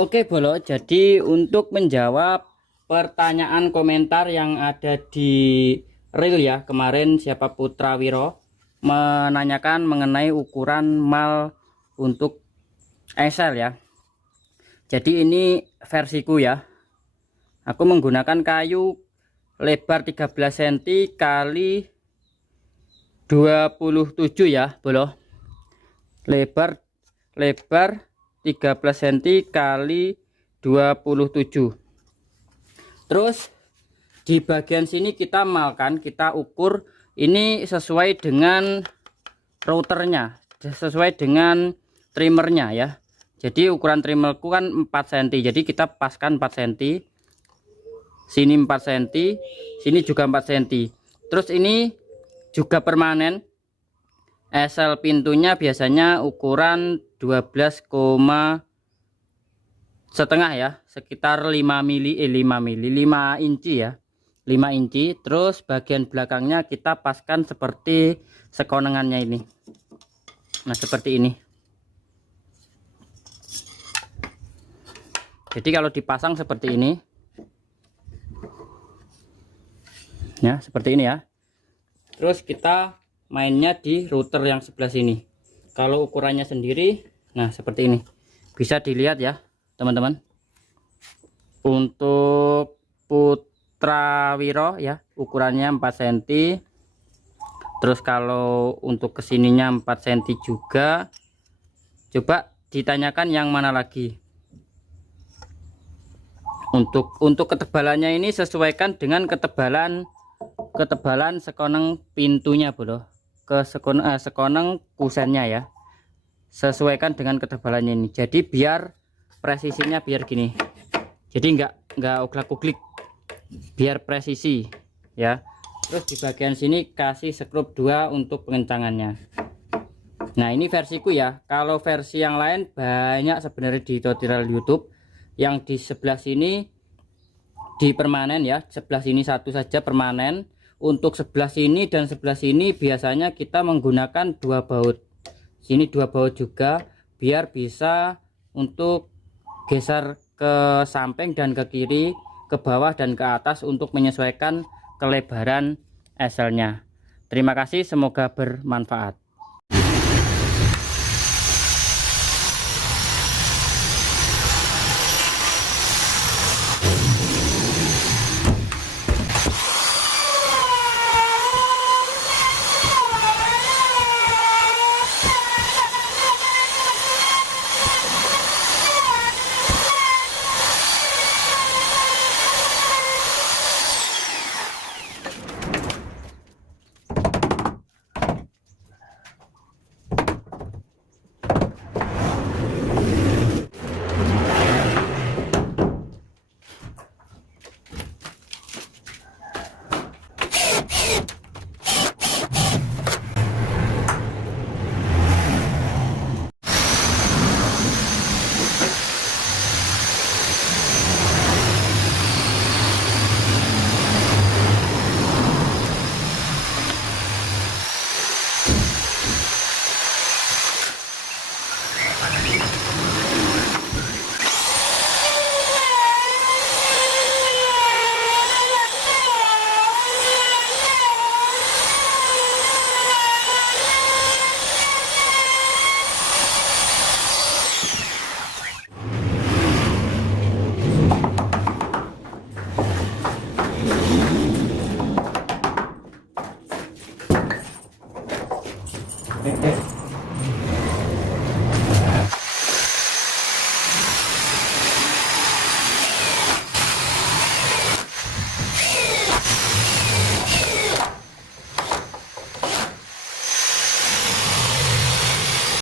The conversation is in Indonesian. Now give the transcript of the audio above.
Oke Bolo, jadi untuk menjawab pertanyaan komentar yang ada di reel ya, kemarin siapa Putra Wiro menanyakan mengenai ukuran mal untuk Excel ya. Jadi ini versiku ya, aku menggunakan kayu lebar 13 cm kali 27 ya Bolo, lebar 13 cm kali 27. Terus di bagian sini kita malkan, kita ukur ini sesuai dengan routernya, sesuai dengan trimmernya ya. Jadi ukuran trimmerku kan 4 cm, jadi kita paskan 4 cm, sini 4 cm, sini juga 4 cm. Terus ini juga permanen, esel pintunya biasanya ukuran 12,5 ya, sekitar 5 inci ya, 5 inci. Terus bagian belakangnya kita paskan seperti sekonengannya ini, nah seperti ini. Jadi kalau dipasang seperti ini ya, seperti ini ya. Terus kita mainnya di router yang sebelah sini. Kalau ukurannya sendiri, nah seperti ini, bisa dilihat ya teman-teman. Untuk Putra Wiro ya, ukurannya 4 cm. Terus kalau untuk kesininya 4 cm juga. Coba ditanyakan yang mana lagi. Untuk ketebalannya ini sesuaikan dengan ketebalan sekoneng pintunya Bro, ke sekoneng kusennya ya, sesuaikan dengan ketebalannya ini. Jadi biar presisinya biar gini, jadi enggak uglak-uglik, biar presisi ya. Terus di bagian sini kasih skrup 2 untuk pengencangannya. Nah ini versiku ya, kalau versi yang lain banyak sebenarnya di tutorial YouTube. Yang di sebelah sini di permanen ya, sebelah sini satu saja permanen. Untuk sebelah sini dan sebelah sini biasanya kita menggunakan 2 baut, sini 2 baut juga, biar bisa untuk geser ke samping dan ke kiri, ke bawah dan ke atas untuk menyesuaikan kelebaran eselnya. Terima kasih, semoga bermanfaat.